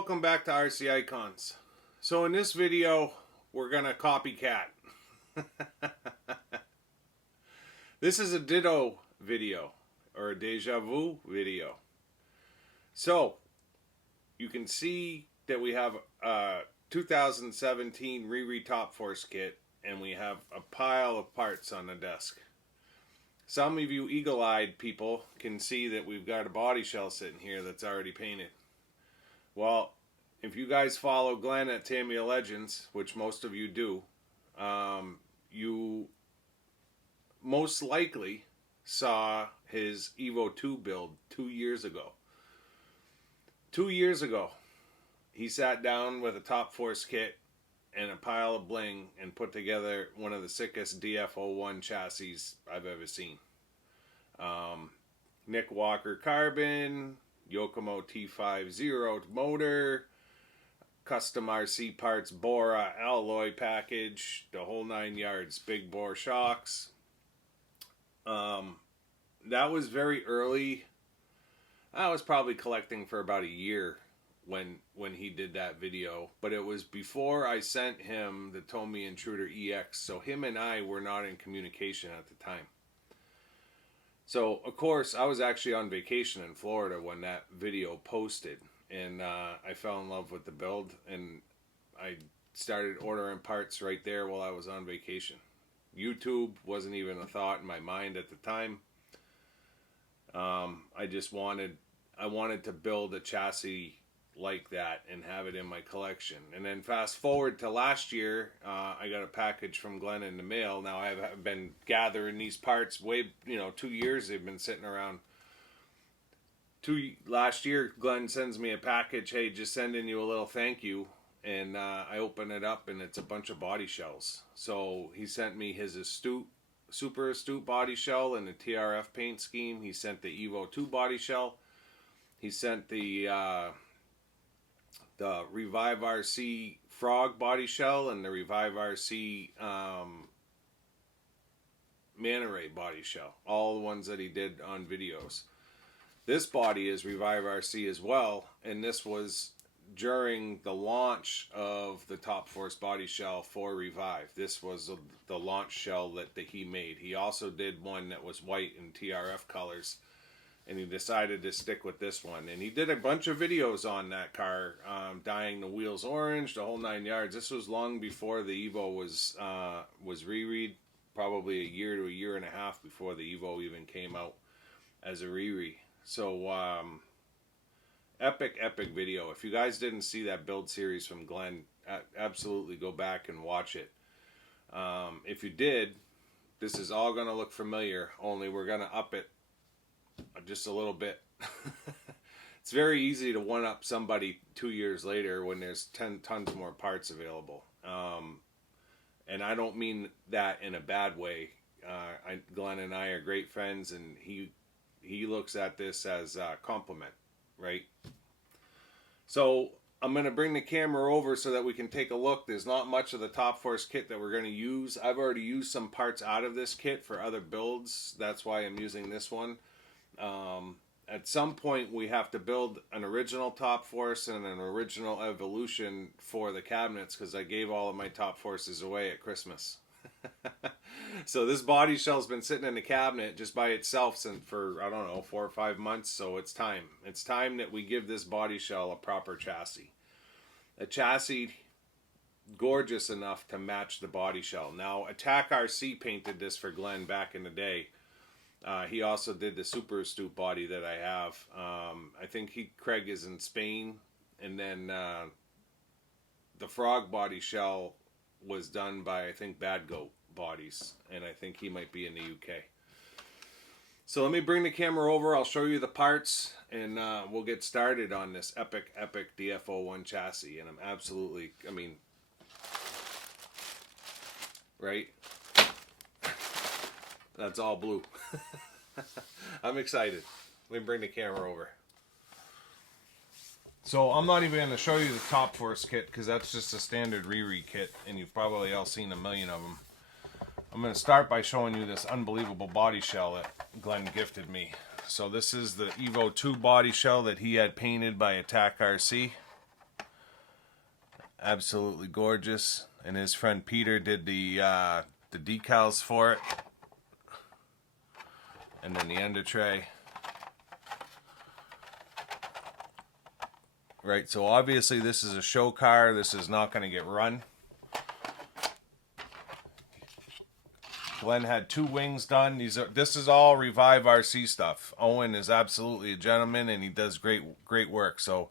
welcome back to RC Icons. So in this video, we're gonna copycat. This is a ditto video, or a deja vu video. So, you can see that we have a 2017 Riri Top Force kit, and we have a pile of parts on the desk. Some of you eagle-eyed people can see that we've got a body shell sitting here that's already painted. Well, if you guys follow Glenn at Tamiya Legends, which most of you do, you most likely saw his Evo 2 build 2 years ago. 2 years ago, he sat down with a Top Force kit and a pile of bling and put together one of the sickest DF01 chassis I've ever seen. Nick Walker carbon, Yokomo T50 motor, custom RC parts, Bora alloy package, the whole 9 yards, big bore shocks. That was very early. I was probably collecting for about a year when he did that video, but it was before I sent him the Tomy Intruder EX, so him and I were not in communication at the time. So, of course, I was actually on vacation in Florida when that video posted, and I fell in love with the build, and I started ordering parts right there while I was on vacation. YouTube wasn't even a thought in my mind at the time. I wanted to build a chassis like that and have it in my collection. And then fast forward to last year, I got a package from Glenn in the mail. Now I've been gathering these parts 2 years they've been sitting around. Last year, Glenn sends me a package, hey, just sending you a little thank you. And I open it up and it's a bunch of body shells. So he sent me his super astute body shell and the TRF paint scheme. He sent the Evo 2 body shell. He sent the Revive RC Frog body shell and the Revive RC Manta Ray body shell. All the ones that he did on videos. This body is Revive RC as well, and this was during the launch of the Top Force body shell for Revive. This was the launch shell that he made. He also did one that was white in TRF colors, and he decided to stick with this one. And he did a bunch of videos on that car, dyeing the wheels orange, the whole 9 yards. This was long before the Evo was re-read, probably a year to a year and a half before the Evo even came out as a re-read. So, epic video. If you guys didn't see that build series from Glenn, absolutely go back and watch it. If you did, this is all going to look familiar, only we're going to up it just a little bit. It's very easy to one-up somebody 2 years later when there's 10 tons more parts available. And I don't mean that in a bad way. Glenn and I are great friends, and he looks at this as a compliment, right? So I'm going to bring the camera over so that we can take a look. There's not much of the Top Force kit that we're going to use. I've already used some parts out of this kit for other builds. That's why I'm using this one. At some point we have to build an original Top Force and an original Evolution for the cabinets, because I gave all of my Top Forces away at Christmas. So this body shell's been sitting in the cabinet just by itself since for, I don't know, 4 or 5 months. So it's time. It's time that we give this body shell a proper chassis. A chassis gorgeous enough to match the body shell. Now, Attack RC painted this for Glenn back in the day. He also did the super astute body that I have. I think Craig is in Spain. And then the frog body shell was done by, I think, Bad Goat Bodies, and I think he might be in the UK. So let me bring the camera over. I'll show you the parts, and we'll get started on this epic DF01 chassis. And I'm absolutely, right? That's all blue. I'm excited. Let me bring the camera over. So I'm not even going to show you the Top Force kit, because that's just a standard Riri kit, and you've probably all seen a million of them. I'm going to start by showing you this unbelievable body shell that Glenn gifted me. So this is the Evo 2 body shell that he had painted by Attack RC. Absolutely gorgeous. And his friend Peter did the decals for it. And then the under tray. Right, so obviously this is a show car. This is not going to get run. Glenn had 2 wings done. This is all Revive RC stuff. Owen is absolutely a gentleman, and he does great work. So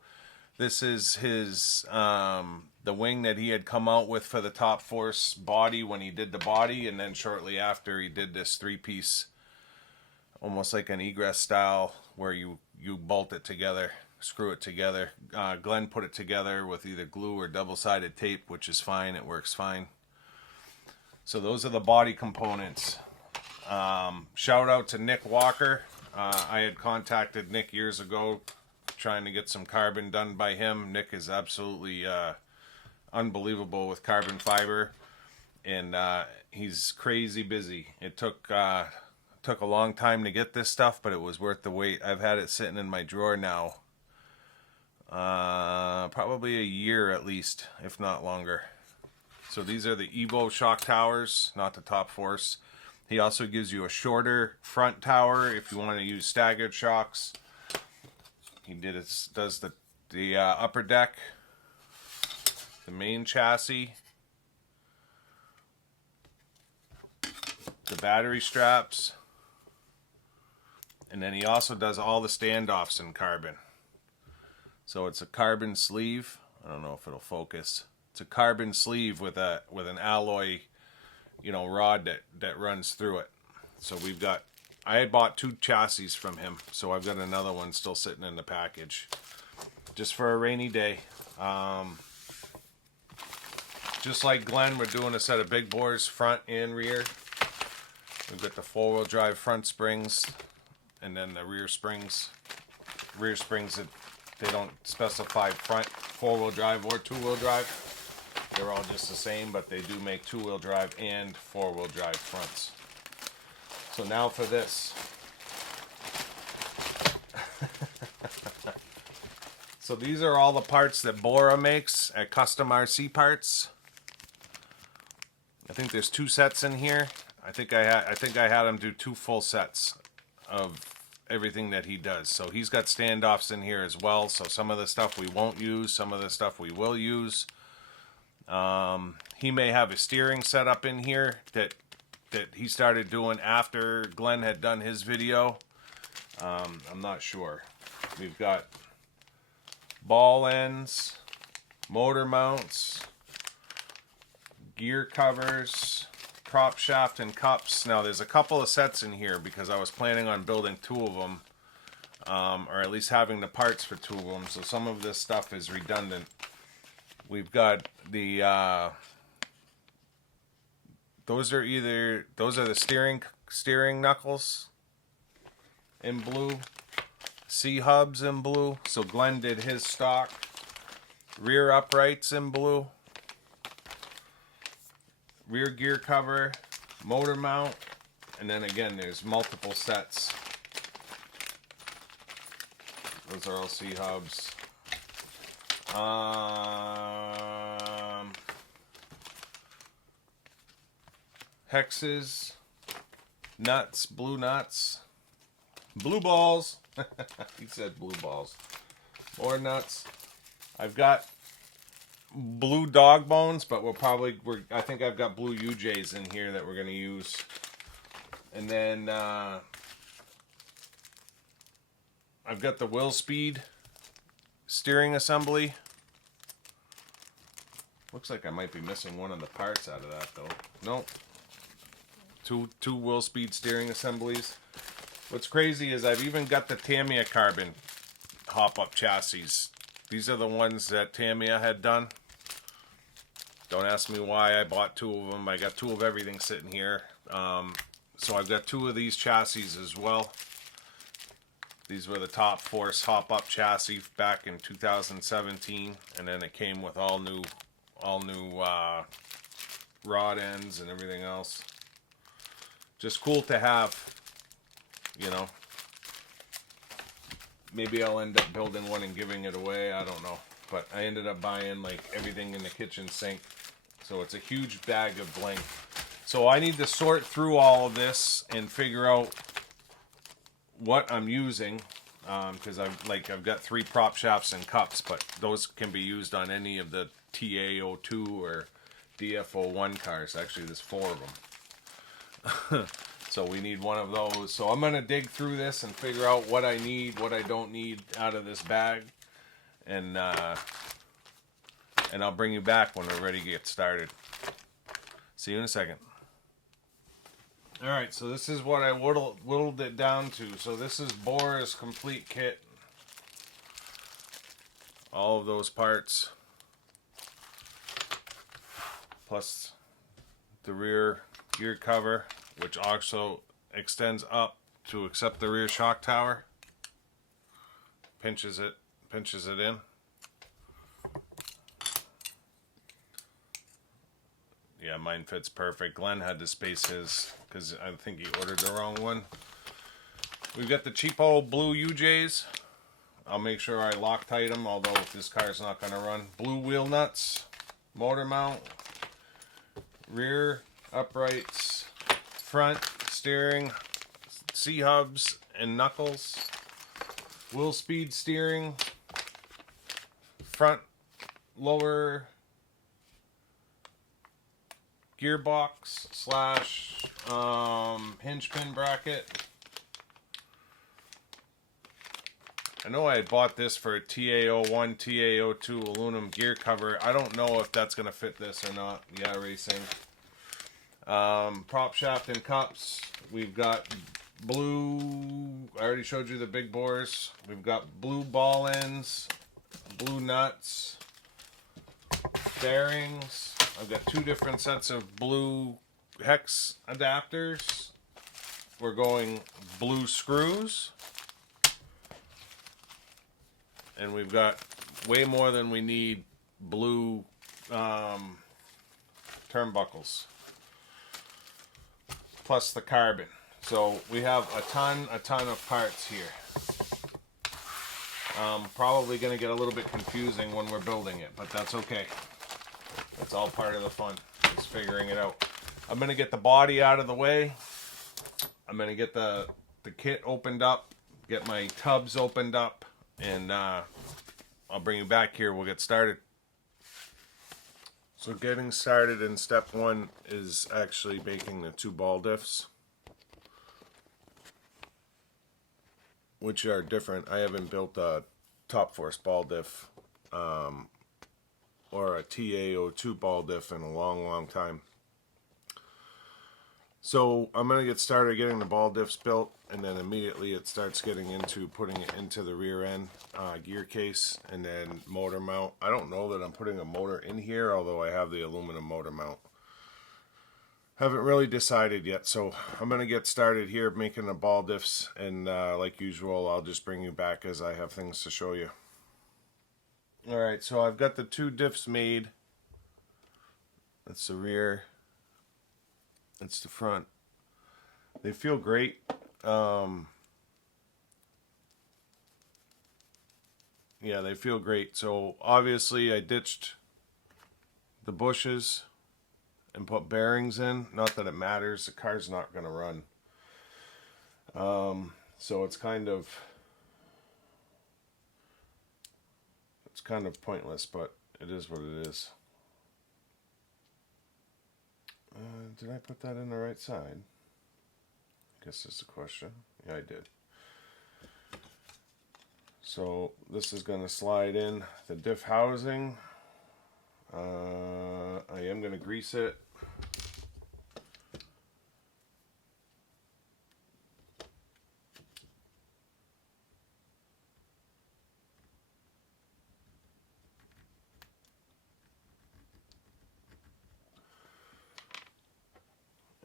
this is his the wing that he had come out with for the Top Force body when he did the body, and then shortly after he did this 3-piece, almost like an egress style, where you bolt it together, screw it together. Glenn put it together with either glue or double-sided tape, which is fine. It works fine. So those are the body components. Shout out to Nick Walker. I had contacted Nick years ago trying to get some carbon done by him. Nick is absolutely unbelievable with carbon fiber, and he's crazy busy. It took a long time to get this stuff, but it was worth the wait. I've had it sitting in my drawer now probably a year at least, if not longer. So these are the Evo shock towers, not the Top Force. He also gives you a shorter front tower if you want to use staggered shocks. He does the upper deck, the main chassis, the battery straps, and then he also does all the standoffs in carbon. So it's a carbon sleeve. I don't know if it'll focus. It's a carbon sleeve with an alloy, rod that runs through it. So I had bought 2 chassis from him, so I've got another one still sitting in the package, just for a rainy day. Just like Glenn, we're doing a set of big bores front and rear. We've got the 4-wheel drive front springs, and then the rear springs. Rear springs that they don't specify front 4-wheel drive or 2-wheel drive. They're all just the same, but they do make 2-wheel drive and 4-wheel drive fronts. So now for this. So these are all the parts that Bora makes at Custom RC Parts. I think there's 2 sets in here. I think I had him do 2 full sets of everything that he does. So he's got standoffs in here as well. So some of the stuff we won't use, some of the stuff we will use. He may have a steering set up in here that he started doing after Glenn had done his video. I'm not sure. We've got ball ends, motor mounts, gear covers, prop shaft and cups. Now there's a couple of sets in here because I was planning on building 2 of them, or at least having the parts for 2 of them. So some of this stuff is redundant. We've got the those are the steering knuckles in blue, C-hubs in blue. So Glenn did his stock. Rear uprights in blue. Rear gear cover, motor mount, and then again there's multiple sets. Those are all C-hubs. Hexes, nuts, blue nuts, blue balls. He said blue balls. More nuts. I've got blue dog bones, but I think I've got blue UJs in here that we're going to use. And then I've got the Will Speed steering assembly. Looks like I might be missing one of the parts out of that though. Nope. Two Will Speed steering assemblies. What's crazy is I've even got the Tamiya carbon hop-up chassis. These are the ones that Tamiya had done. Don't ask me why I bought 2 of them. I got 2 of everything sitting here. So I've got 2 of these chassis as well. These were the Top Force hop-up chassis back in 2017, and then it came with all new rod ends and everything else. Just cool to have, Maybe I'll end up building one and giving it away. I don't know. but I ended up buying like everything in the kitchen sink. So it's a huge bag of bling. So I need to sort through all of this and figure out what I'm using, because I've got 3 prop shafts and cups, but those can be used on any of the TA02 or DF01 cars. Actually, there's 4 of them. So we need one of those. So I'm gonna dig through this and figure out what I need, what I don't need out of this bag, and I'll bring you back when we're ready to get started. See you in a second. Alright, so this is what I whittled it down to. So this is Bora's complete kit. All of those parts. Plus the rear gear cover, which also extends up to accept the rear shock tower. Pinches it in. Yeah, mine fits perfect. Glenn had to space his because I think he ordered the wrong one. We've got the cheapo blue UJs. I'll make sure I Loctite them, although this car's not going to run. Blue wheel nuts, motor mount, rear uprights, front steering, C-hubs and knuckles, wheel speed steering, front lower gearbox / hinge pin bracket. I know I had bought this for a TA01, TA02 aluminum gear cover. I don't know if that's going to fit this or not. Yeah, racing. Prop shaft and cups. We've got blue. I already showed you the big bores. We've got blue ball ends, blue nuts, bearings. I've got 2 different sets of blue hex adapters. We're going blue screws. And we've got way more than we need blue turnbuckles. Plus the carbon. So we have a ton of parts here. Probably going to get a little bit confusing when we're building it, but that's okay. It's all part of the fun, is figuring it out. I'm going to get the body out of the way. I'm going to get the kit opened up, get my tubs opened up, and I'll bring you back here. We'll get started. So getting started in step 1 is actually making the 2 ball diffs, which are different. I haven't built a top force ball diff or a TA02 ball diff in a long time. So I'm going to get started getting the ball diffs built, and then immediately it starts getting into putting it into the rear end gear case, and then motor mount. I don't know that I'm putting a motor in here, although I have the aluminum motor mount. Haven't really decided yet, so I'm going to get started here making the ball diffs, and like usual, I'll just bring you back as I have things to show you. Alright, so I've got the 2 diffs made. That's the rear. That's the front. They feel great. Yeah, they feel great. So obviously I ditched the bushes and put bearings in. Not that it matters. The car's not going to run. So it's kind of pointless, but it is what it is. Did I put that in the right side? I guess that's the question. Yeah, I did. So this is going to slide in the diff housing. I am going to grease it.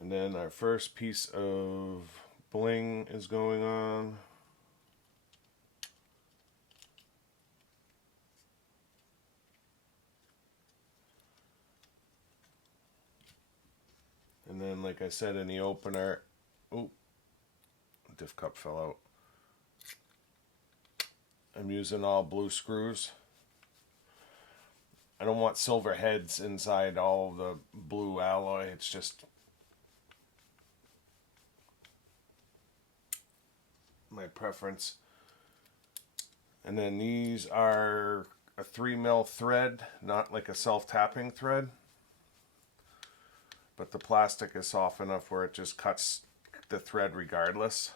And then our first piece of bling is going on. And then, like I said in the opener, oh, diff cup fell out. I'm using all blue screws. I don't want silver heads inside all the blue alloy. It's just my preference. And then these are a 3mm thread, not like a self-tapping thread. But the plastic is soft enough where it just cuts the thread regardless.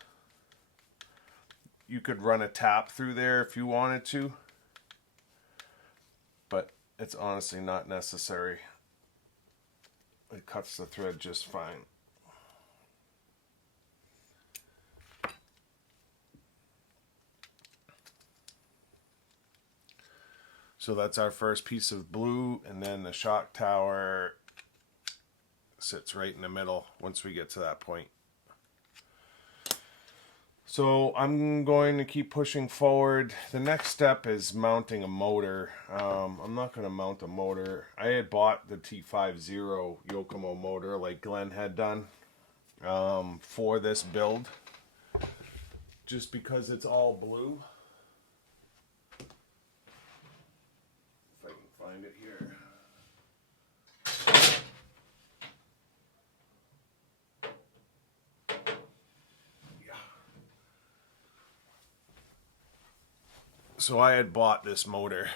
You could run a tap through there if you wanted to, but it's honestly not necessary. It cuts the thread just fine. So that's our first piece of blue, and then the shock tower sits right in the middle once we get to that point. So I'm going to keep pushing forward. The next step is mounting a motor. I'm not going to mount a motor. I had bought the T50 Yokomo motor like Glenn had done for this build, just because it's all blue. If I can find it here. So I had bought this motor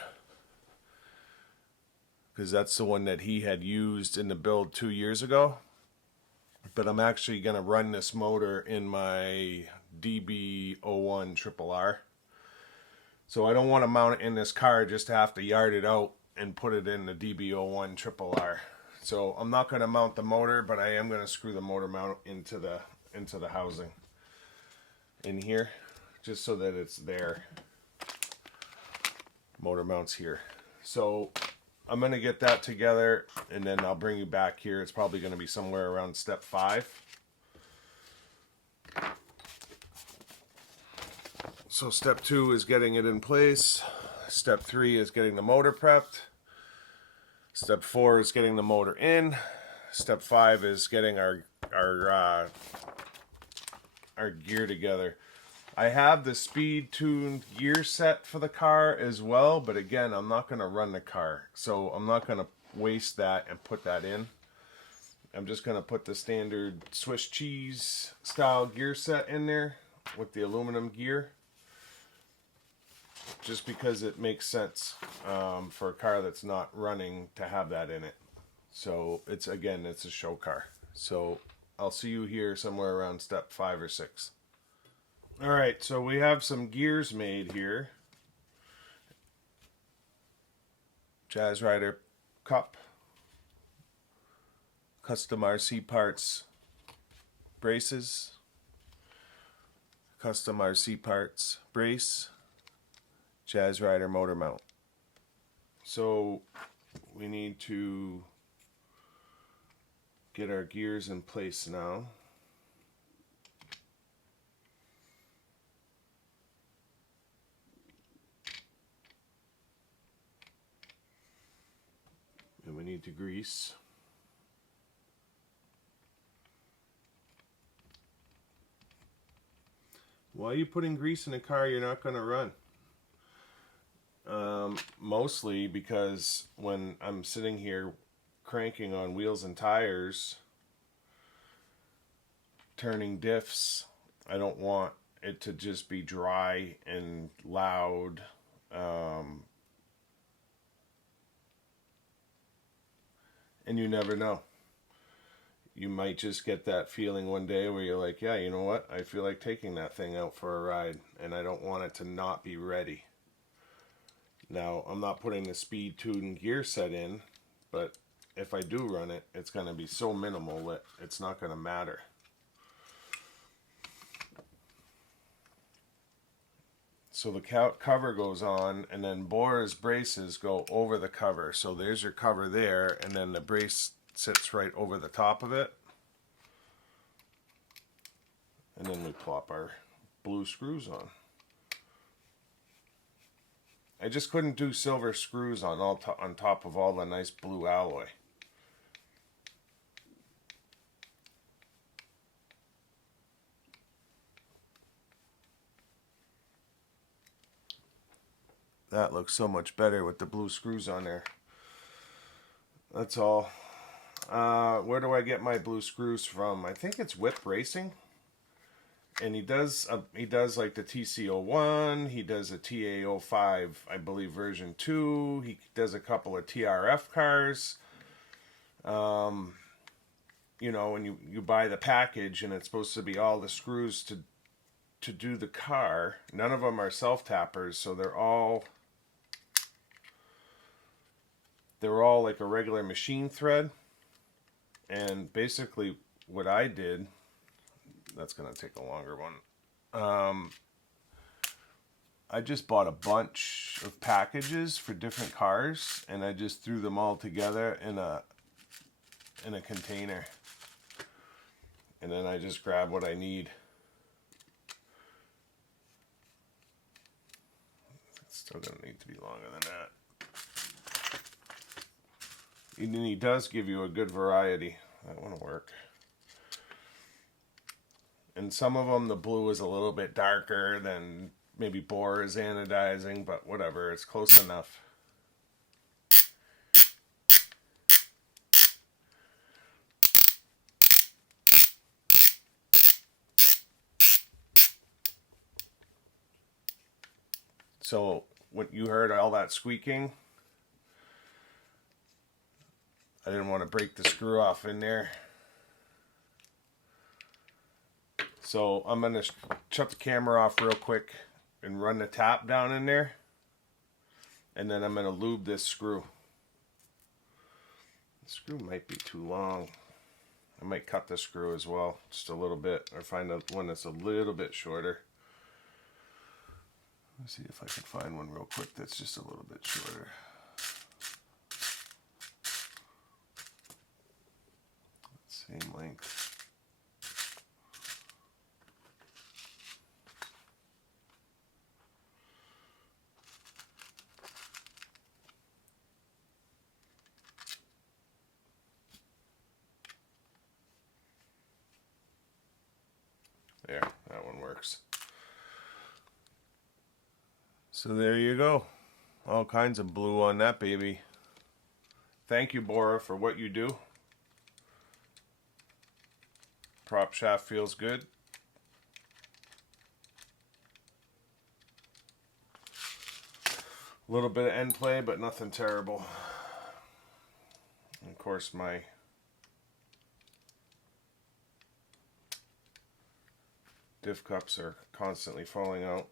because that's the one that he had used in the build 2 years ago. But I'm actually going to run this motor in my DB01 RRR. So I don't want to mount it in this car just to have to yard it out and put it in the DB01 RRR. So I'm not going to mount the motor, but I am going to screw the motor mount into the housing in here, just so that it's there. Motor mounts here. So I'm going to get that together, and then I'll bring you back here. It's probably going to be somewhere around step 5. So step 2 is getting it in place. Step 3 is getting the motor prepped. Step 4 is getting the motor in. Step 5 is getting our gear together. I have the speed tuned gear set for the car as well, but again, I'm not going to run the car, so I'm not going to waste that and put that in. I'm just going to put the standard Swiss cheese style gear set in there with the aluminum gear, just because it makes sense for a car that's not running to have that in it. So it's a show car. So I'll see you here somewhere around step 5 or 6. Alright, so we have some gears made here. Jazz Rider cup, custom RC parts braces, custom RC parts brace, Jazz Rider motor mount. So we need to get our gears in place now. And we need to grease. Why are you putting grease in a car you're not going to run? Mostly because when I'm sitting here cranking on wheels and tires, turning diffs, I don't want it to just be dry and loud. And you never know. You might just get that feeling one day where you're like, yeah, you know what? I feel like taking that thing out for a ride, and I don't want it to not be ready. Now, I'm not putting the speed tuned gear set in, but if I do run it, it's going to be so minimal that it's not going to matter. So the cover goes on, and then Bora's braces go over the cover. So there's your cover there, and then the brace sits right over the top of it. And then we plop our blue screws on. I just couldn't do silver screws on top of all the nice blue alloy. That looks so much better with the blue screws on there. That's all. Where do I get my blue screws from? I think it's Whip Racing. And he does like the TC01. He does a TA05, I believe, version 2. He does a couple of TRF cars. You know, when you buy the package and it's supposed to be all the screws to do the car. None of them are self-tappers, so they're all like a regular machine thread. And basically what I did, that's going to take a longer one. I just bought a bunch of packages for different cars, and I just threw them all together in a container. And then I just grab what I need. It's still going to need to be longer than that. And then he does give you a good variety. That one will work. And some of them, the blue is a little bit darker than maybe Bohr is anodizing, but whatever, it's close enough. So when you heard all that squeaking, I didn't want to break the screw off in there. So I'm going to shut the camera off real quick and run the tap down in there. And then I'm going to lube this screw. The screw might be too long. I might cut the screw as well, just a little bit, or find one that's a little bit shorter. Let's see if I can find one real quick that's just a little bit shorter. Same length. There, that one works. So there you go. All kinds of blue on that baby. Thank you, Bora, for what you do. Prop shaft feels good. A little bit of end play, but nothing terrible. And of course, my diff cups are constantly falling out.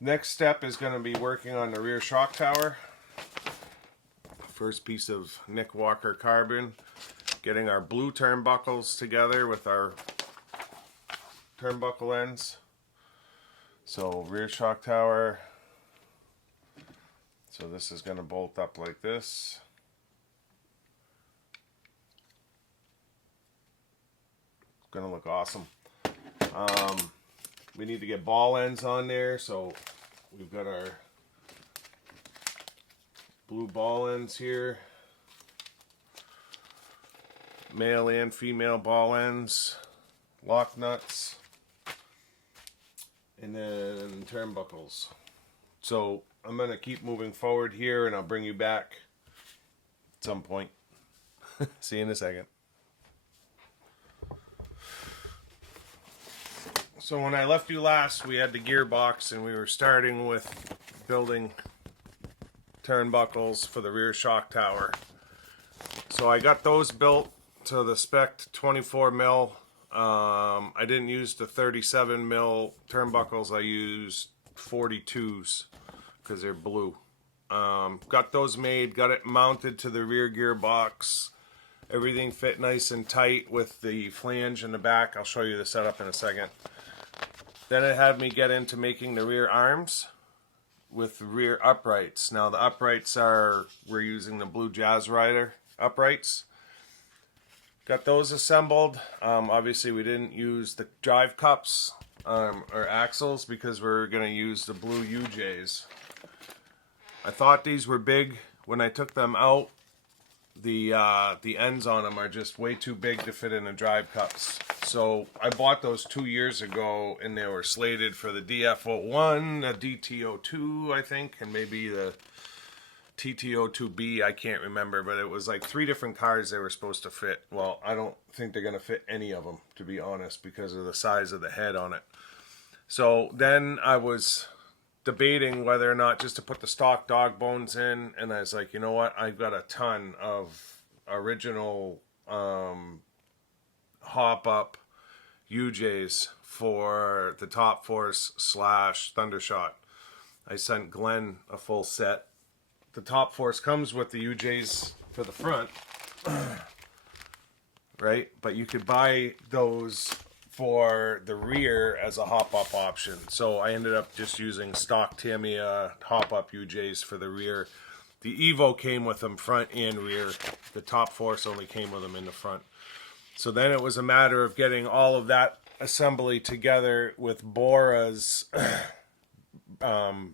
Next step is going to be working on the rear shock tower. First piece of Nick Walker carbon, getting our blue turnbuckles together with our turnbuckle ends. So rear shock tower. So this is going to bolt up like this. It's going to look awesome. We need to get ball ends on there, so we've got our blue ball ends here. Male and female ball ends, lock nuts, and then turnbuckles. So I'm going to keep moving forward here, and I'll bring you back at some point. See you in a second. So when I left you last, we had the gearbox, and we were starting with building turnbuckles for the rear shock tower. So I got those built to the spec 24 mil. I didn't use the 37 mil turnbuckles. I used 42s because they're blue. Got those made, got it mounted to the rear gearbox. Everything fit nice and tight with the flange in the back. I'll show you the setup in a second. Then it had me get into making the rear arms with the rear uprights. Now the uprights we're using the Blue Jazz Rider uprights. Got those assembled. Obviously we didn't use the drive cups or axles because we're going to use the blue UJs. I thought these were big. When I took them out, the ends on them are just way too big to fit in the drive cups. So I bought those 2 years ago, and they were slated for the DF01, the DTO2, I think, and maybe the TTO2B, I can't remember, but it was like 3 different cars they were supposed to fit. Well, I don't think they're going to fit any of them, to be honest, because of the size of the head on it. So then I was debating whether or not just to put the stock dog bones in, and I was like, you know what, I've got a ton of original hop up UJs for the Top Force / Thundershot. I sent Glenn a full set. The Top Force comes with the UJs for the front, right? But you could buy those for the rear as a hop-up option. So I ended up just using stock Tamiya hop-up UJs for the rear. The Evo came with them front and rear. The Top Force only came with them in the front. So then it was a matter of getting all of that assembly together with Bora's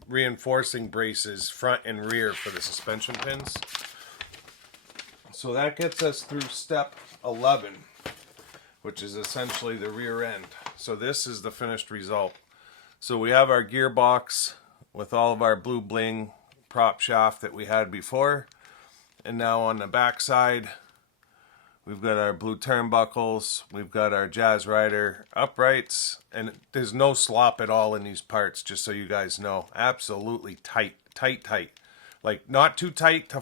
reinforcing braces front and rear for the suspension pins. So that gets us through step 11, which is essentially the rear end. So this is the finished result. So we have our gearbox with all of our blue bling prop shaft that we had before, and now on the back side we've got our blue turnbuckles, we've got our Jazz Rider uprights, and there's no slop at all in these parts, just so you guys know. Absolutely tight. Like not too tight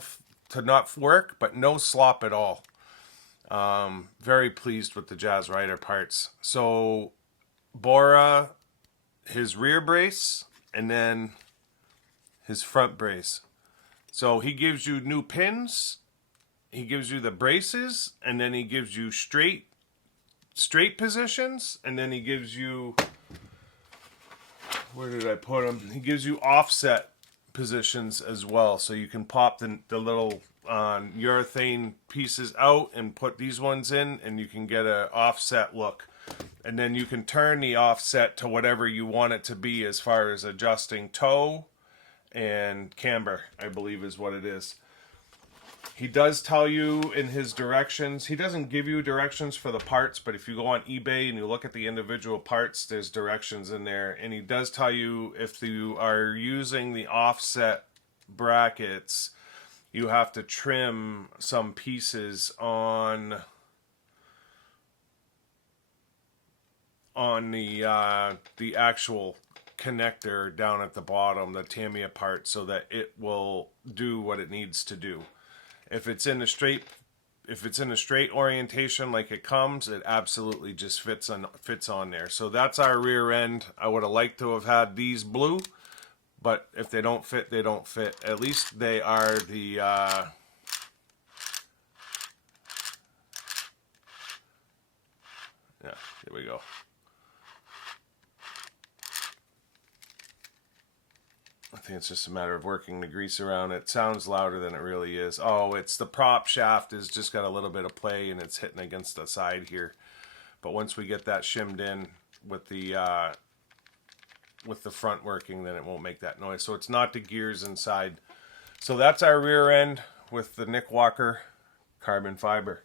to not work, but no slop at all. Very pleased with the Jazz Rider parts. So Bora, his rear brace, and then his front brace. So he gives you new pins, he gives you the braces, and then he gives you straight positions, and then he gives you, where did I put them? He gives you offset positions as well, so you can pop the little urethane pieces out and put these ones in, and you can get an offset look. And then you can turn the offset to whatever you want it to be as far as adjusting toe and camber, I believe is what it is. He does tell you in his directions, he doesn't give you directions for the parts, but if you go on eBay and you look at the individual parts, there's directions in there. And he does tell you if you are using the offset brackets, you have to trim some pieces on the actual connector down at the bottom, the Tamiya part, so that it will do what it needs to do. If it's in a straight orientation like it comes, it absolutely just fits on there. So that's our rear end. I would have liked to have had these blue, but if they don't fit, they don't fit. At least they are the yeah, here we go. I think it's just a matter of working the grease around. It sounds louder than it really is. Oh, it's the prop shaft is just got a little bit of play and it's hitting against the side here. But once we get that shimmed in with the front working, then it won't make that noise. So it's not the gears inside. So that's our rear end with the Nick Walker carbon fiber.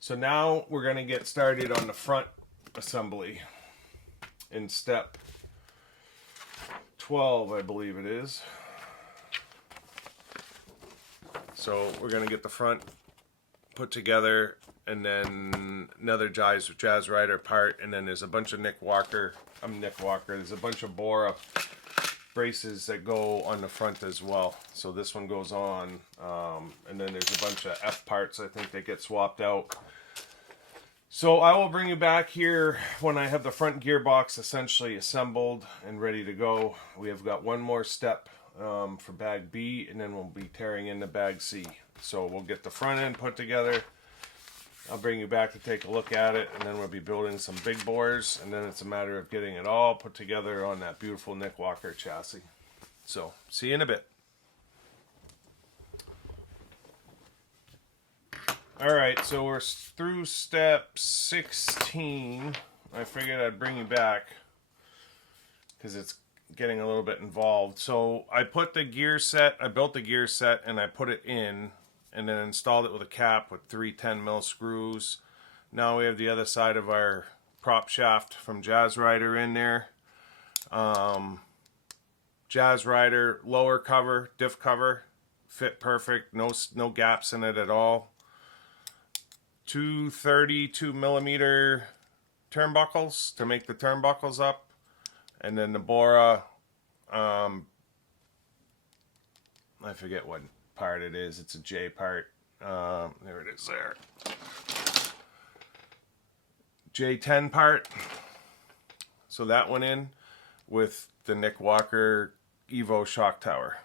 So now we're going to get started on the front assembly in step 12, I believe it is. So we're going to get the front put together, and then another Jazz Rider part, and then there's a bunch of there's a bunch of Bora braces that go on the front as well. So this one goes on, and then there's a bunch of F parts I think that get swapped out. So I will bring you back here when I have the front gearbox essentially assembled and ready to go. We have got one more step for bag B, and then we'll be tearing into bag C. So we'll get the front end put together. I'll bring you back to take a look at it, and then we'll be building some big bores, and then it's a matter of getting it all put together on that beautiful Nick Walker chassis. So see you in a bit. Alright, so we're through step 16. I figured I'd bring you back because it's getting a little bit involved. So I put the gear set, I built the gear set and I put it in and then installed it with a cap with 3 10 mil screws. Now we have the other side of our prop shaft from Jazz Rider in there. Jazz Rider lower cover, diff cover, fit perfect, no gaps in it at all. 232 millimeter turnbuckles to make the turnbuckles up, and then the Bora, I forget what part it is. It's a J part. There it is there. J10 part. So that went in with the Nick Walker Evo shock tower.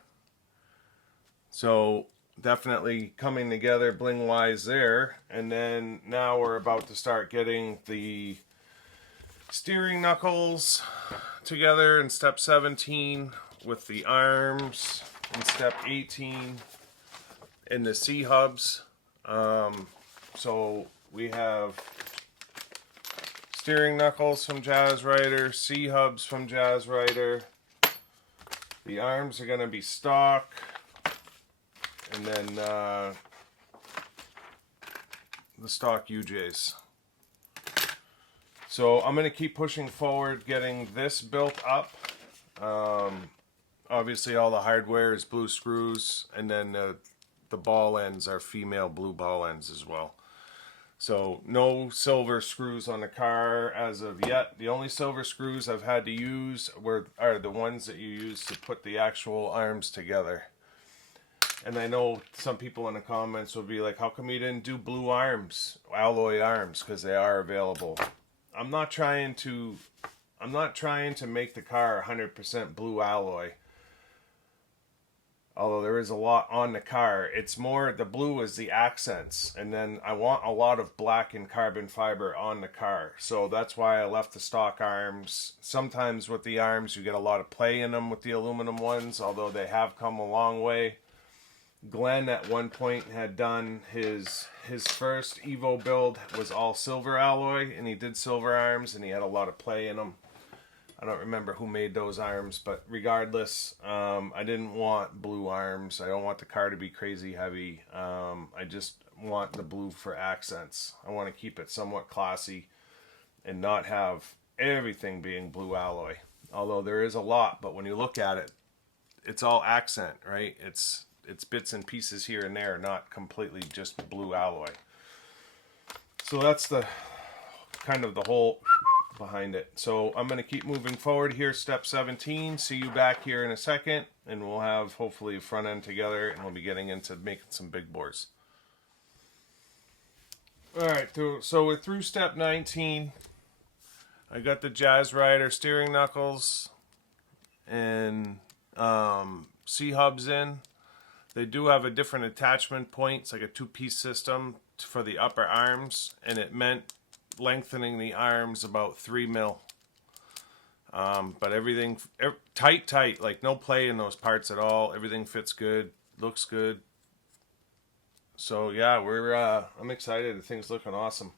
So definitely coming together bling wise there. And then now we're about to start getting the steering knuckles together in step 17 with the arms in step 18 and the C hubs. So we have steering knuckles from Jazz Rider, C hubs from Jazz Rider. The arms are going to be stock, and then the stock UJs. So I'm going to keep pushing forward, getting this built up. Obviously all the hardware is blue screws, and then the ball ends are female blue ball ends as well. So no silver screws on the car as of yet. The only silver screws I've had to use are the ones that you use to put the actual arms together. And I know some people in the comments will be like, how come you didn't do blue arms, alloy arms? Because they are available. I'm not trying to make the car 100% blue alloy. Although there is a lot on the car, it's more the blue is the accents, and then I want a lot of black and carbon fiber on the car. So that's why I left the stock arms. Sometimes with the arms you get a lot of play in them with the aluminum ones, although they have come a long way. Glenn at one point had done his first Evo build was all silver alloy, and he did silver arms, and he had a lot of play in them. I don't remember who made those arms, but regardless, I didn't want blue arms. I don't want the car to be crazy heavy. I just want the blue for accents. I want to keep it somewhat classy and not have everything being blue alloy. Although there is a lot, but when you look at it, it's all accent, right? It's bits and pieces here and there, not completely just blue alloy. So that's the kind of the whole behind it. So I'm going to keep moving forward here, step 17. See you back here in a second, and we'll have hopefully a front end together, and we'll be getting into making some big bores. Alright, so we're through step 19. I got the Jazz Rider steering knuckles and C-hubs in. They do have a different attachment point. It's like a two-piece system for the upper arms, and it meant lengthening the arms about 3 mil. But everything tight, like no play in those parts at all. Everything fits good, looks good. So yeah, I'm excited. The thing's looking awesome.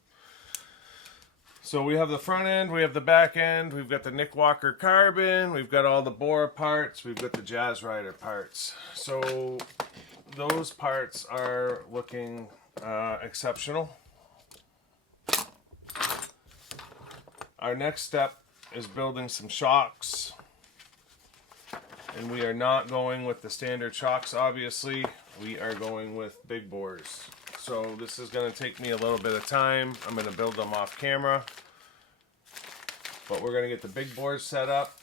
So we have the front end, we have the back end, we've got the Nick Walker carbon, we've got all the Bora parts, we've got the Jazz Rider parts. So those parts are looking exceptional. Our next step is building some shocks, and we are not going with the standard shocks, obviously. We are going with big bores. So this is going to take me a little bit of time. I'm going to build them off camera, but we're going to get the big bores set up,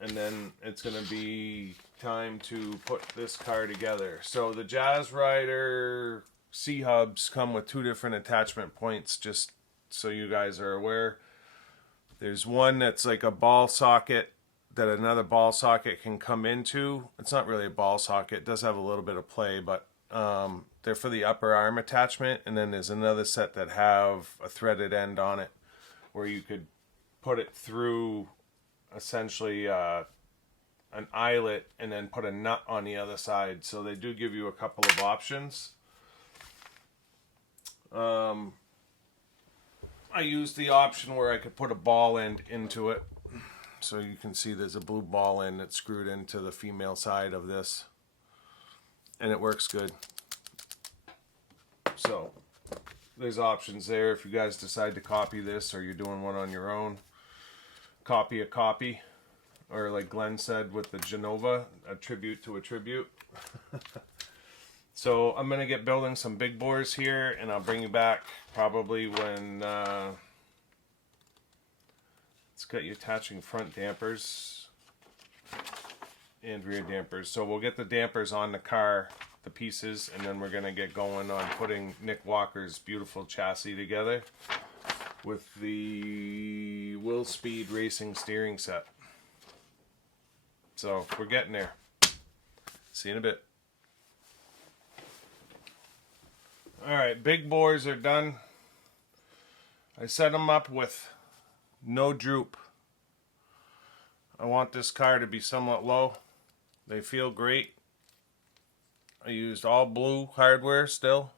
and then it's going to be time to put this car together. So the Jazz Rider C-hubs come with two different attachment points, just so you guys are aware. There's one that's like a ball socket that another ball socket can come into. It's not really a ball socket. It does have a little bit of play, but they're for the upper arm attachment. And then there's another set that have a threaded end on it where you could put it through essentially an eyelet and then put a nut on the other side. So they do give you a couple of options. I used the option where I could put a ball end into it. So you can see there's a blue ball end that's screwed into the female side of this. And it works good. So there's options there if you guys decide to copy this or you're doing one on your own. Copy a copy, or like Glenn said with the Genova, a tribute to a tribute. So I'm gonna get building some big bores here, and I'll bring you back probably when it's got your attaching front dampers and rear dampers. So we'll get the dampers on the car, the pieces, and then we're gonna get going on putting Nick Walker's beautiful chassis together with the Will Speed Racing steering set. So we're getting there. See you in a bit. Alright, big bores are done. I set them up with no droop. I want this car to be somewhat low. They feel great. I used all blue hardware still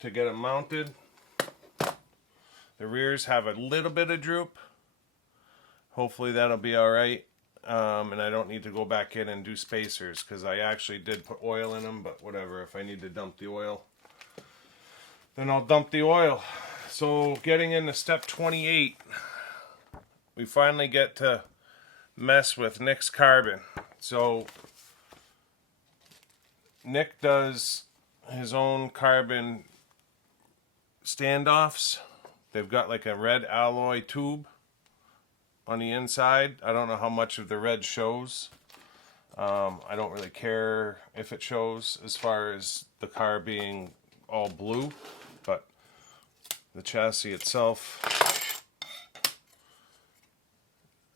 to get them mounted. The rears have a little bit of droop. Hopefully that'll be alright. And I don't need to go back in and do spacers because I actually did put oil in them, but whatever. If I need to dump the oil, then I'll dump the oil. So getting into step 28, we finally get to mess with Nick's carbon. So Nick does his own carbon standoffs. They've got like a red alloy tube on the inside. I don't know how much of the red shows. I don't really care if it shows as far as the car being all blue, but the chassis itself,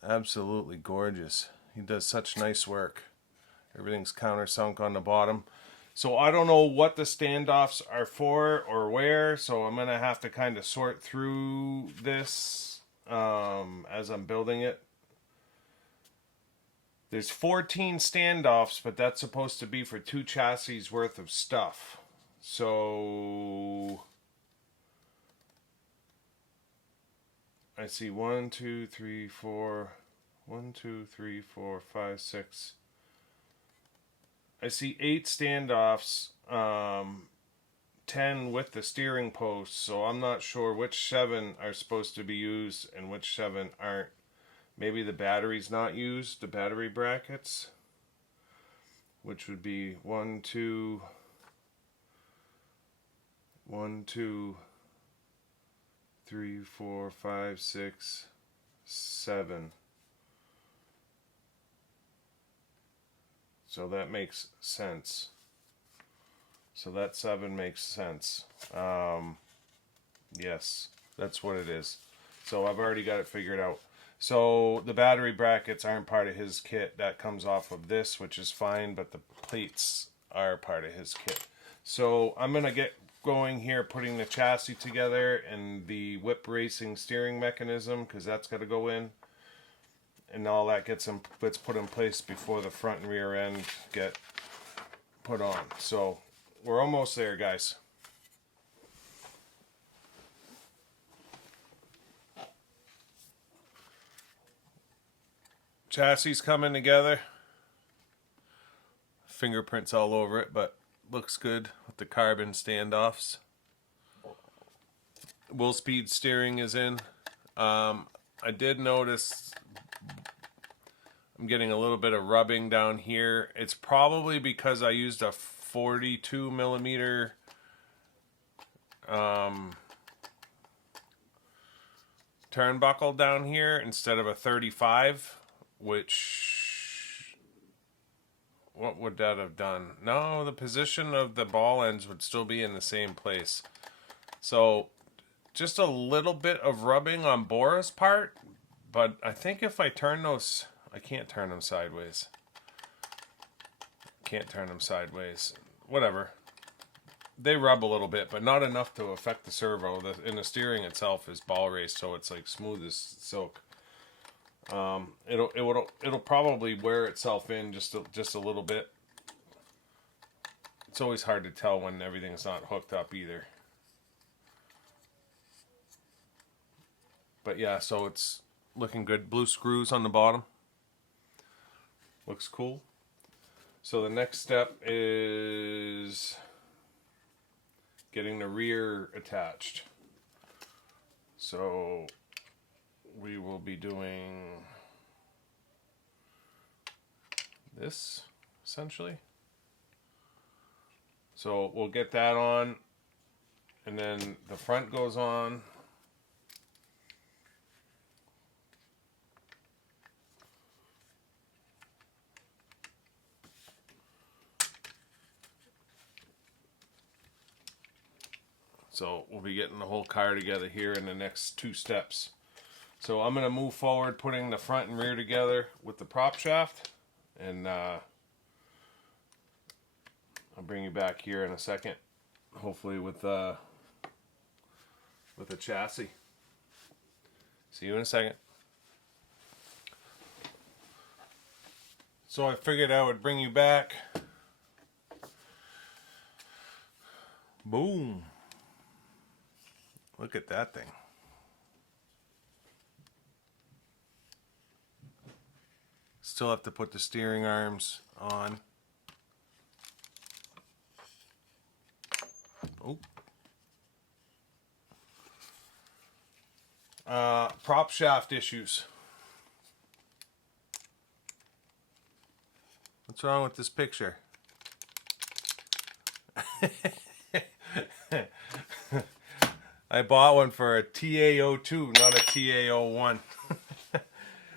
absolutely gorgeous. He does such nice work. Everything's countersunk on the bottom. So I don't know what the standoffs are for or where, so I'm gonna have to kind of sort through this as I'm building it. There's 14 standoffs, but that's supposed to be for 2 chassis worth of stuff. So I see 1, 2, 3, 4. 1, 2, 3, 4, 5, 6. I see 8 standoffs, 10 with the steering post, so I'm not sure which 7 are supposed to be used and which 7 aren't. Maybe the battery's not used, the battery brackets, which would be 1, 2, 1, 2, 3, 4, 5, 6, 7. So that makes sense. So that 7 makes sense. Yes, that's what it is. So I've already got it figured out. So the battery brackets aren't part of his kit. That comes off of this, which is fine, but the plates are part of his kit. So I'm going to get going here, putting the chassis together and the whip racing steering mechanism, because that's got to go in. And all that gets put in place before the front and rear end get put on. So we're almost there, guys. Chassis coming together. Fingerprints all over it, but looks good with the carbon standoffs. Will Speed steering is in. I did notice I'm getting a little bit of rubbing down here. It's probably because I used a 42 millimeter turnbuckle down here instead of a 35, which, what would that have done? No, the position of the ball ends would still be in the same place. So just a little bit of rubbing on Bora's part, but I think if I turn those, I can't turn them sideways. Can't turn them sideways. Whatever. They rub a little bit, but not enough to affect the servo. And the steering itself is ball race, so it's like smooth as silk. It'll probably wear itself in just a little bit. It's always hard to tell when everything's not hooked up either. But yeah, so it's looking good. Blue screws on the bottom. Looks cool. So the next step is getting the rear attached. So we will be doing this essentially. So we'll get that on, and then the front goes on. So we'll be getting the whole car together here in the next 2 steps. So I'm going to move forward putting the front and rear together with the prop shaft, and I'll bring you back here in a second, hopefully with a chassis. See you in a second. So I figured I would bring you back. Boom. Look at that thing. Still have to put the steering arms on. Oh. Prop shaft issues. What's wrong with this picture? I bought one for a TA02, not a TA01.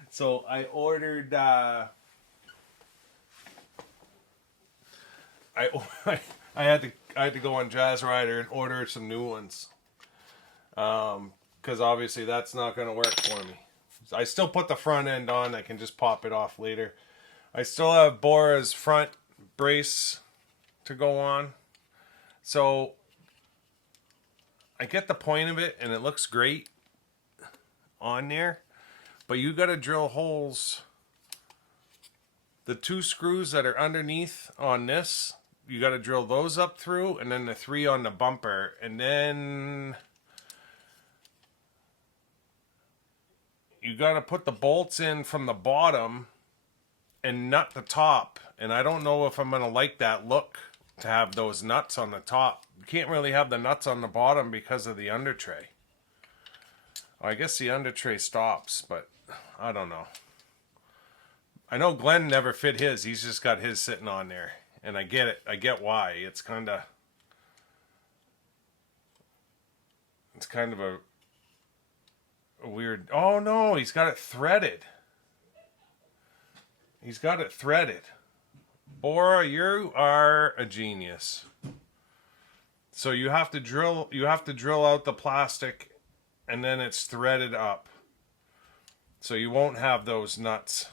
So I ordered. I had to go on Jazz Rider and order some new ones. Because obviously that's not going to work for me. I still put the front end on. I can just pop it off later. I still have Bora's front brace to go on. So I get the point of it, and it looks great on there. But you got to drill holes. The 2 screws that are underneath on this, you got to drill those up through, and then the 3 on the bumper. And then you got to put the bolts in from the bottom and nut the top. And I don't know if I'm going to like that look to have those nuts on the top. You can't really have the nuts on the bottom because of the under tray. Well, I guess the under tray stops, but I don't know. I know Glenn never fit his. He's just got his sitting on there. And I get it. I get why. It's kind of a weird... Oh, no. He's got it threaded. He's got it threaded. Bora, you are a genius. So you have to drill out the plastic, and then it's threaded up. So you won't have those nuts.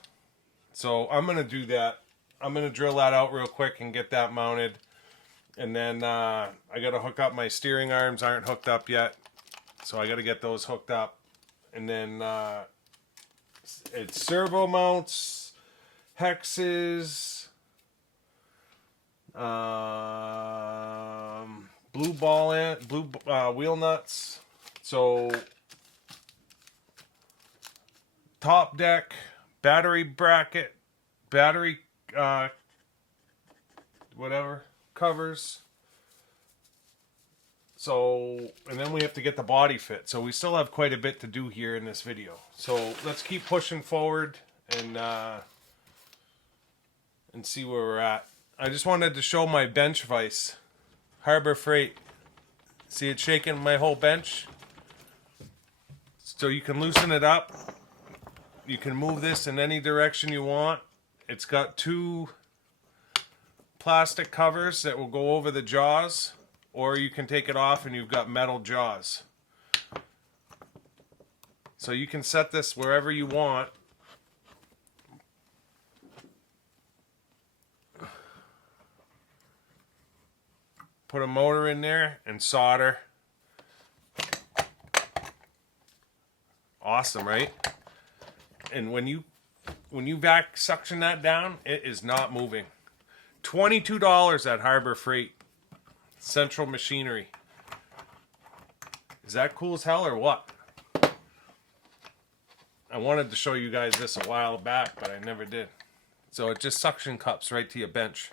So I'm going to do that. I'm going to drill that out real quick and get that mounted. And then I got to hook up my steering arms. Aren't hooked up yet. So I got to get those hooked up. And then it's servo mounts, hexes, blue wheel nuts. So top deck, battery bracket, battery whatever covers. So, and then we have to get the body fit. So we still have quite a bit to do here in this video. So let's keep pushing forward and see where we're at. I just wanted to show my bench vise. Harbor Freight. See it shaking my whole bench? So you can loosen it up. You can move this in any direction you want. It's got 2 plastic covers that will go over the jaws, or you can take it off and you've got metal jaws. So you can set this wherever you want. Put a motor in there and solder. Awesome, right? And when you vac suction that down, it is not moving. $22 at Harbor Freight. Central Machinery. Is that cool as hell or what? I wanted to show you guys this a while back, but I never did. So it just suction cups right to your bench.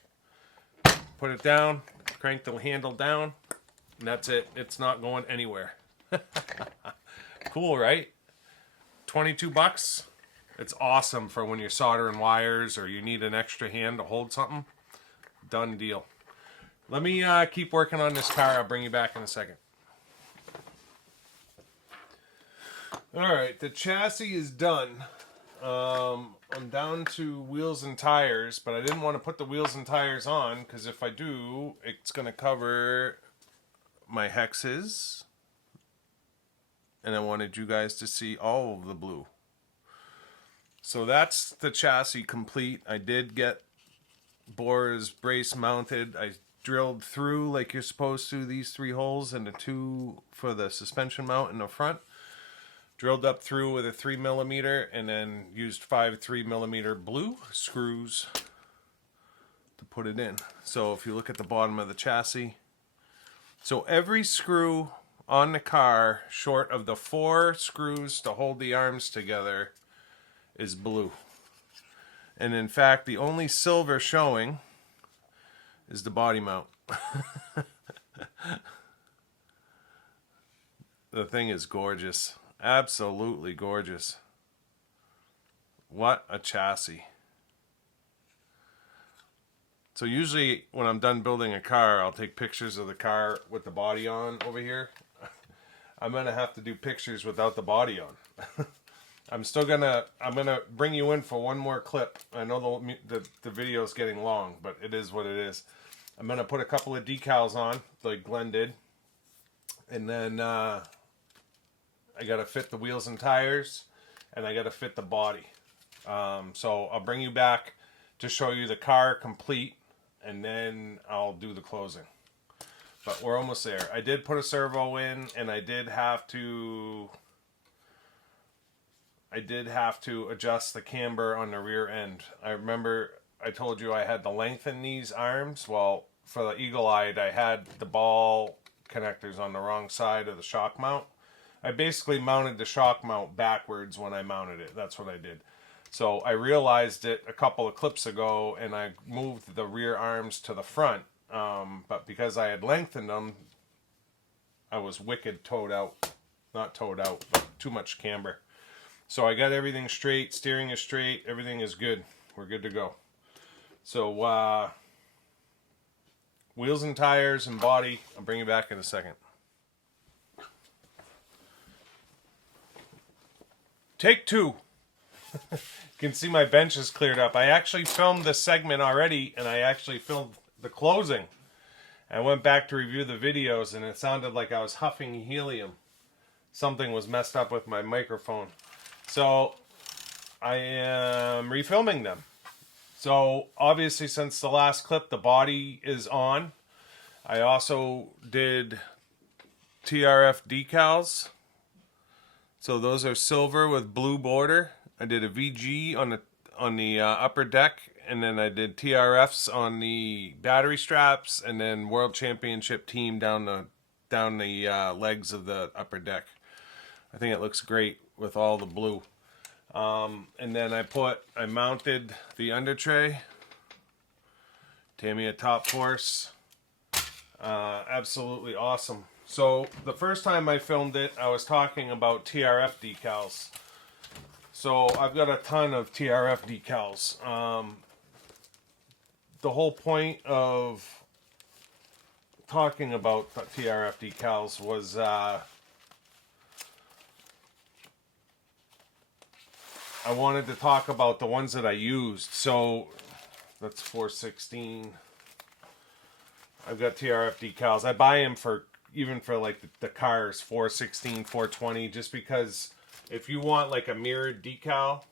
Put it down, crank the handle down, And that's it. It's not going anywhere. Cool, right? 22 bucks. It's awesome for when you're soldering wires or you need an extra hand to hold something. Done deal. Let me keep working on this car. I'll bring you back in a second. Alright, the chassis is done. I'm down to wheels and tires, but I didn't want to put the wheels and tires on because if I do, it's going to cover my hexes. And I wanted you guys to see all of the blue. So that's the chassis complete. I did get Bora's brace mounted. I drilled through like you're supposed to these 3 holes and the 2 for the suspension mount in the front. Drilled up through with a 3mm and then used 5 3mm blue screws to put it in. So if you look at the bottom of the chassis, so every screw on the car, short of the 4 screws to hold the arms together, is blue. And in fact, the only silver showing is the body mount. The thing is gorgeous. Absolutely gorgeous. What a chassis. So usually when I'm done building a car, I'll take pictures of the car with the body on over here. I'm going to have to do pictures without the body on. I'm gonna bring you in for one more clip. I know the video is getting long, but it is what it is. I'm gonna put a couple of decals on, like Glenn did, and then I gotta fit the wheels and tires, and I gotta fit the body. So I'll bring you back to show you the car complete, and then I'll do the closing. But we're almost there. I did put a servo in, and I did have to adjust the camber on the rear end. I remember I told you I had to lengthen these arms. Well, for the eagle-eyed, I had the ball connectors on the wrong side of the shock mount. I basically mounted the shock mount backwards when I mounted it. That's what I did. So I realized it a couple of clips ago, and I moved the rear arms to the front. But because I had lengthened them, I was wicked towed out. Not towed out, but too much camber. So I got everything straight, steering is straight, everything is good. We're good to go. So, wheels and tires and body, I'll bring you back in a second. Take 2. You can see my bench is cleared up. I actually filmed this segment already, and I actually filmed the closing. I went back to review the videos, and it sounded like I was huffing helium. Something was messed up with my microphone. So I am refilming them. So obviously since the last clip, the body is on. I also did TRF decals. So those are silver with blue border. I did a VG on the upper deck, and then I did TRFs on the battery straps, and then World Championship team down the legs of the upper deck. I think it looks great with all the blue. And then I mounted the under tray. Tamiya Top Force. Absolutely awesome. So the first time I filmed it, I was talking about TRF decals. So I've got a ton of TRF decals. The whole point of talking about the TRF decals was I wanted to talk about the ones that I used. So that's 416. I've got TRF decals. I buy them for even for like the cars, 416, 420, just because if you want like a mirrored decal,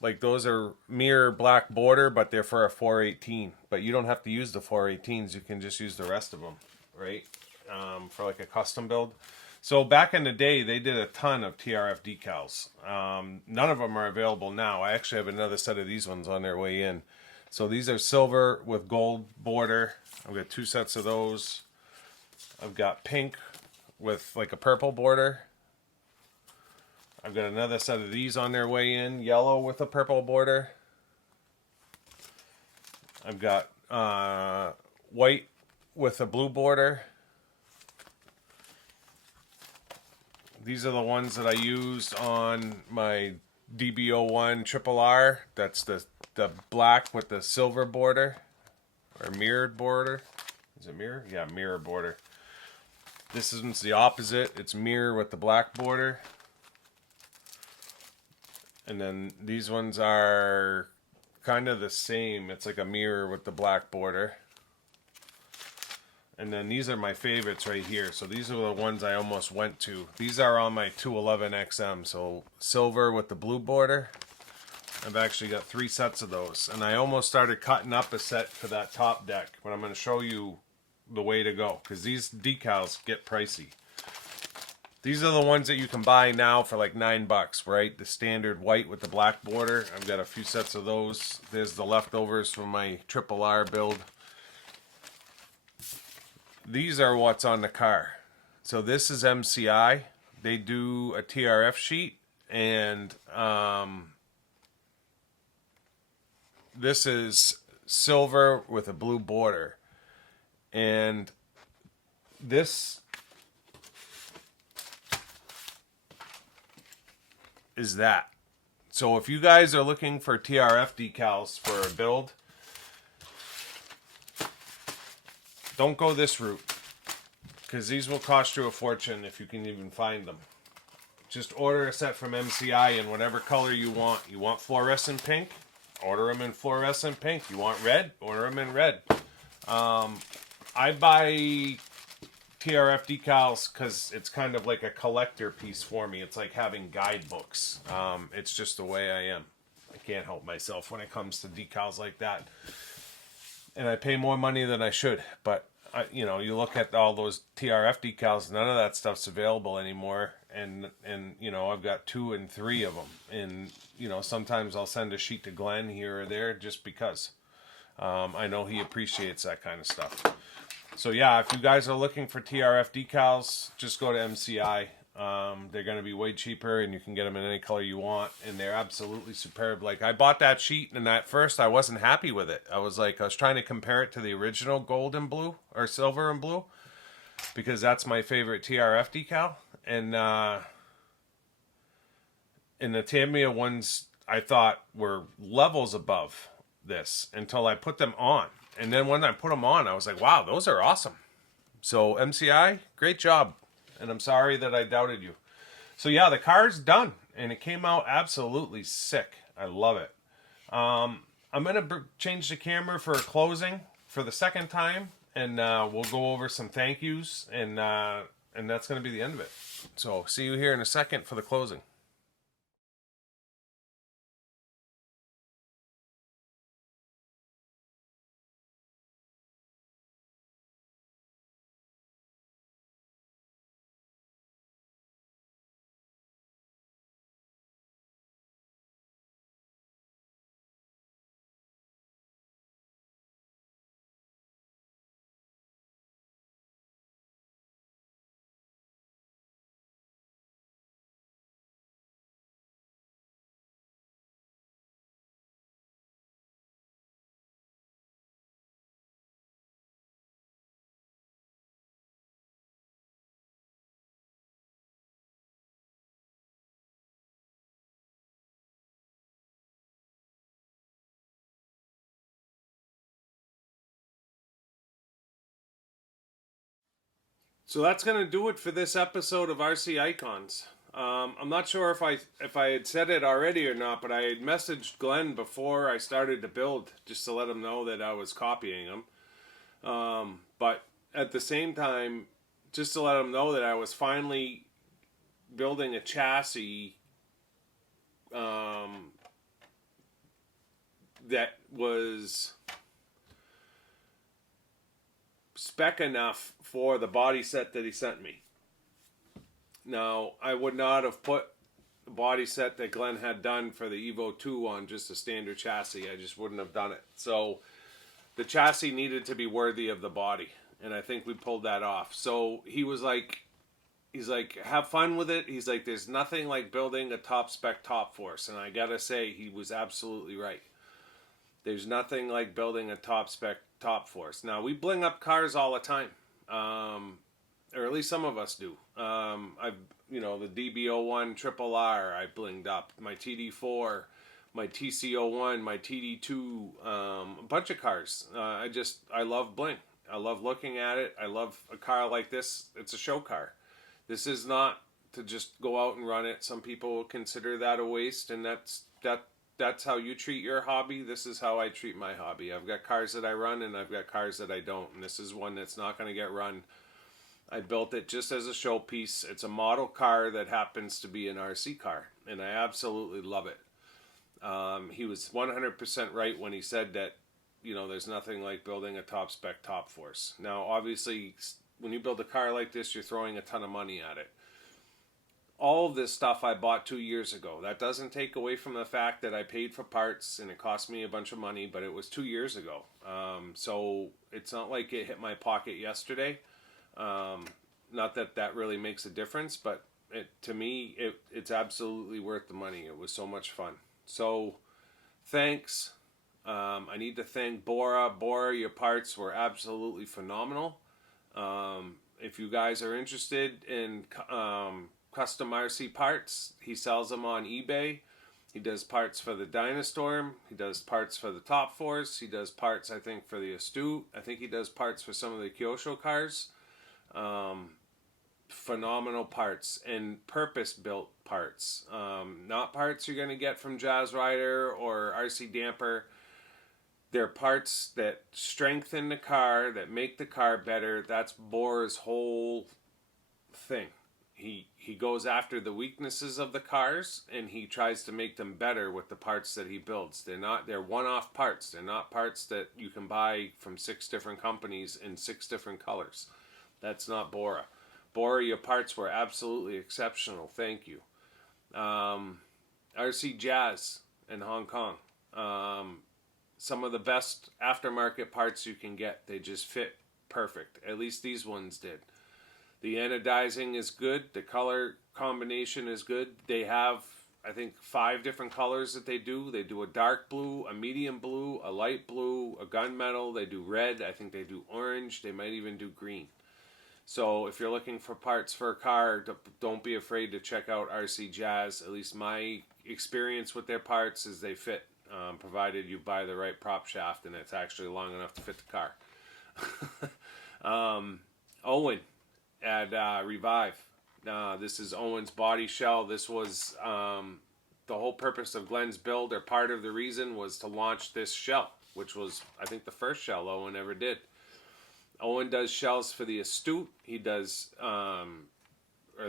like those are mirror black border, but they're for a 418. But you don't have to use the 418s. You can just use the rest of them, right? For like a custom build. So back in the day, they did a ton of TRF decals. None of them are available now. I actually have another set of these ones on their way in. So these are silver with gold border. I've got 2 sets of those. I've got pink with like a purple border. I've got another set of these on their way in, yellow with a purple border. I've got white with a blue border. These are the ones that I used on my DB01 Triple R. That's the black with the silver border, or mirrored border. Is it mirror? Yeah, mirror border. This is the opposite. It's mirror with the black border. And then these ones are kind of the same. It's like a mirror with the black border. And then these are my favorites right here. So these are the ones I almost went to. These are on my 211XM. So silver with the blue border. I've actually got 3 sets of those. And I almost started cutting up a set for that top deck. But I'm going to show you the way to go. Because these decals get pricey. These are the ones that you can buy now for like $9, right? The standard white with the black border. I've got a few sets of those. There's the leftovers from my Triple R build. These are what's on the car. So this is MCI. They do a TRF sheet, and this is silver with a blue border. And this is that. So if you guys are looking for TRF decals for a build, don't go this route, because these will cost you a fortune if you can even find them. Just order a set from MCI in whatever color you want. You want fluorescent pink? Order them in fluorescent pink. You want red? Order them in red. I buy TRF decals because it's kind of like a collector piece for me. It's like having guidebooks. It's just the way I am. I can't help myself when it comes to decals like that. And I pay more money than I should. But, you know, you look at all those TRF decals, none of that stuff's available anymore. And you know, I've got 2 and 3 of them. And, you know, sometimes I'll send a sheet to Glenn here or there just because. I know he appreciates that kind of stuff. So, yeah, if you guys are looking for TRF decals, just go to MCI. They're going to be way cheaper, and you can get them in any color you want, and they're absolutely superb. Like, I bought that sheet, and at first I wasn't happy with it. I was trying to compare it to the original gold and blue, or silver and blue, because that's my favorite TRF decal. And the Tamiya ones I thought were levels above this until I put them on. And then when I put them on, I was like, wow, those are awesome. So MCI, great job. And I'm sorry that I doubted you. So yeah, the car's done. And it came out absolutely sick. I love it. I'm going to change the camera for a closing for the second time. And we'll go over some thank yous. And that's going to be the end of it. So see you here in a second for the closing. So that's going to do it for this episode of RC Icons. I'm not sure if I had said it already or not, but I had messaged Glenn before I started to build just to let him know that I was copying him. But at the same time, just to let him know that I was finally building a chassis that was spec enough for the body set that he sent me. Now, I would not have put the body set that Glenn had done for the Evo 2 on just a standard chassis. I just wouldn't have done it. So the chassis needed to be worthy of the body, and I think we pulled that off. So he's like, have fun with it. He's like, there's nothing like building a top spec Top Force, and I gotta say, he was absolutely right. There's nothing like building a top spec top force. Now, we bling up cars all the time, or at least some of us do. I've, the DB01 Triple R I blinged up, my TD4, my TC01, my TD2, a bunch of cars. I love bling. I love looking at it. I love a car like this. It's a show car. This is not to just go out and run it. Some people consider that a waste, and that's how you treat your hobby. This is how I treat my hobby. I've got cars that I run, and I've got cars that I don't, and this is one that's not going to get run. I built it just as a showpiece. It's a model car that happens to be an RC car, and I absolutely love it. He was 100% right when he said that, there's nothing like building a top spec top force. Now, obviously, when you build a car like this, you're throwing a ton of money at it. All of this stuff I bought 2 years ago. That doesn't take away from the fact that I paid for parts and it cost me a bunch of money, but it was 2 years ago. So it's not like it hit my pocket yesterday. Not that that really makes a difference, but to me, it's absolutely worth the money. It was so much fun. So thanks. I need to thank Bora. Bora, your parts were absolutely phenomenal. If you guys are interested in custom RC parts, he sells them on eBay. He does parts for the Dynastorm. He does parts for the Top Force. He does parts, I think, for the Astute. I think he does parts for some of the Kyosho cars. Phenomenal parts and purpose-built parts. Not parts you're going to get from Jazz Rider or RC Damper. They're parts that strengthen the car, that make the car better. That's Bora's whole thing. He goes after the weaknesses of the cars and he tries to make them better with the parts that he builds. They're one-off parts. They're not parts that you can buy from 6 different companies in 6 different colors. That's not Bora. Bora, your parts were absolutely exceptional. Thank you. RC Jazz in Hong Kong. Some of the best aftermarket parts you can get. They just fit perfect. At least these ones did. The anodizing is good. The color combination is good. They have, I think, 5 different colors that they do. They do a dark blue, a medium blue, a light blue, a gunmetal. They do red. I think they do orange. They might even do green. So if you're looking for parts for a car, don't be afraid to check out RC Jazz. At least my experience with their parts is they fit, provided you buy the right prop shaft and it's actually long enough to fit the car. Owen at Revive. This is Owen's body shell. This was the whole purpose of Glenn's build, or part of the reason, was to launch this shell, which was, I think, the first shell Owen ever did. Owen does shells for the Astute. He does, or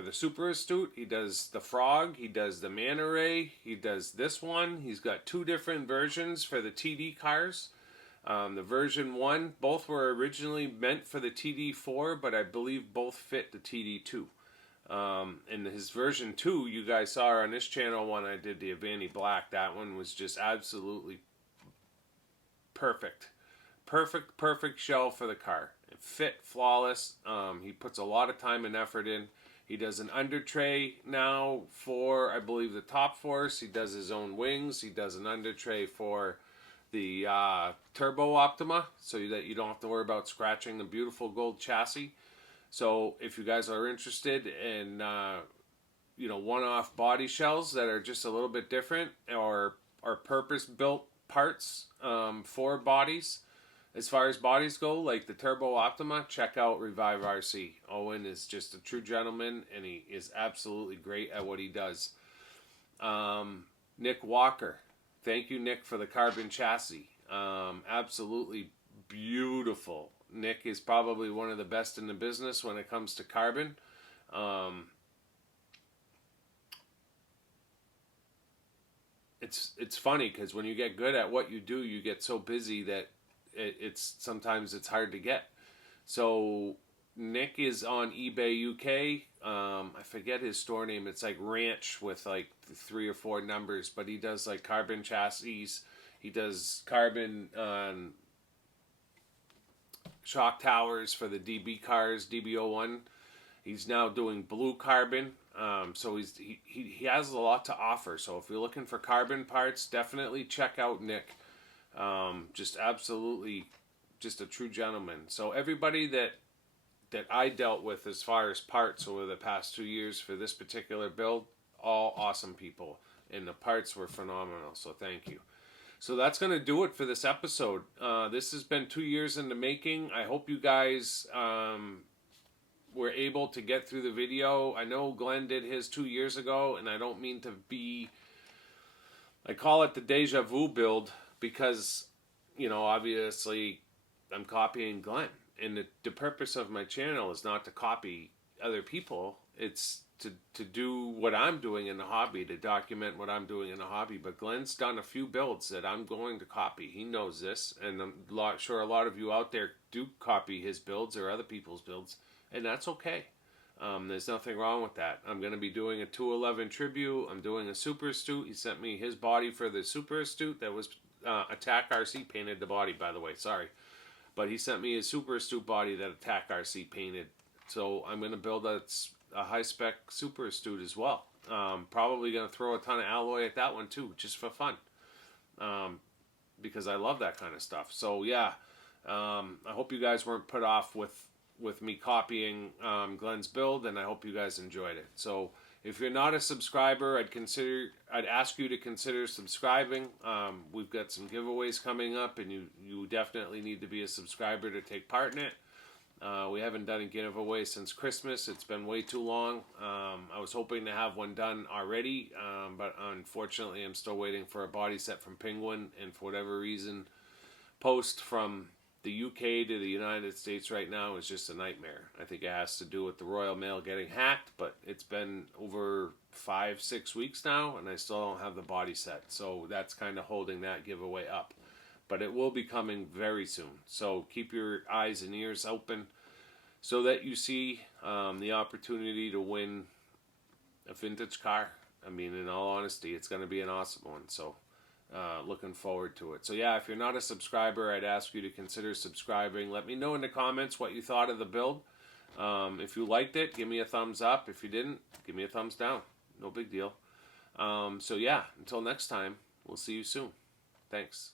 the Super Astute. He does the Frog. He does the Manta Ray. He does this one. He's got 2 different versions for the TD cars. The version 1, both were originally meant for the TD4, but I believe both fit the TD2. And his version 2, you guys saw on this channel when I did the Avanti Black. That one was just absolutely perfect. Perfect shell for the car. It fit flawless. He puts a lot of time and effort in. He does an under tray now for, I believe, the Top Force. He does his own wings. He does an under tray for the Turbo Optima, so that you don't have to worry about scratching the beautiful gold chassis. So if you guys are interested in one-off body shells that are just a little bit different, or purpose-built parts for bodies, as far as bodies go, like the Turbo Optima, check out Revive RC. Owen is just a true gentleman, and he is absolutely great at what he does. Nick Walker. Thank you, Nick, for the carbon chassis. Absolutely beautiful. Nick is probably one of the best in the business when it comes to carbon. It's funny because when you get good at what you do, you get so busy that sometimes it's hard to get. So Nick is on eBay UK. I forget his store name. It's like Ranch with like 3 or 4 numbers, but he does like carbon chassis. He does carbon shock towers for the DB cars, DB01. He's now doing blue carbon. So he has a lot to offer. So if you're looking for carbon parts, definitely check out Nick. Just absolutely, just a true gentleman. So everybody that I dealt with as far as parts over the past 2 years for this particular build, all awesome people, and the parts were phenomenal. So thank you. So that's going to do it for this episode. This has been 2 years in the making. I hope you guys were able to get through the video. I know Glenn did his 2 years ago, and I don't mean to be, I call it the deja vu build because, you know, obviously I'm copying Glenn. And the purpose of my channel is not to copy other people. It's to do what I'm doing in the hobby, to document what I'm doing in the hobby. But Glenn's done a few builds that I'm going to copy. He knows this, and I'm sure a lot of you out there do copy his builds or other people's builds, and that's okay. There's nothing wrong with that. I'm going to be doing a 211 tribute. I'm doing a super astute. He sent me his body for the super astute. That was Attack RC painted the body, by the way. Sorry. But he sent me his super astute body that Attack RC painted. So I'm going to build a high-spec super astute as well. Probably going to throw a ton of alloy at that one too, just for fun. Because I love that kind of stuff. So yeah, I hope you guys weren't put off with me copying Glenn's build, and I hope you guys enjoyed it. So if you're not a subscriber, I'd ask you to consider subscribing. We've got some giveaways coming up, and you definitely need to be a subscriber to take part in it. We haven't done a giveaway since Christmas. It's been way too long. I was hoping to have one done already, but unfortunately I'm still waiting for a body set from Penguin, and for whatever reason, post from the UK to the United States right now is just a nightmare. I think it has to do with the Royal Mail getting hacked, but it's been over 5-6 weeks now, and I still don't have the body set. So that's kind of holding that giveaway up. But it will be coming very soon. So keep your eyes and ears open so that you see the opportunity to win a vintage car. I mean, in all honesty, it's going to be an awesome one. So looking forward to it. So yeah, if you're not a subscriber, I'd ask you to consider subscribing. Let me know in the comments what you thought of the build. If you liked it, give me a thumbs up. If you didn't, give me a thumbs down. No big deal. So yeah, until next time, we'll see you soon. Thanks.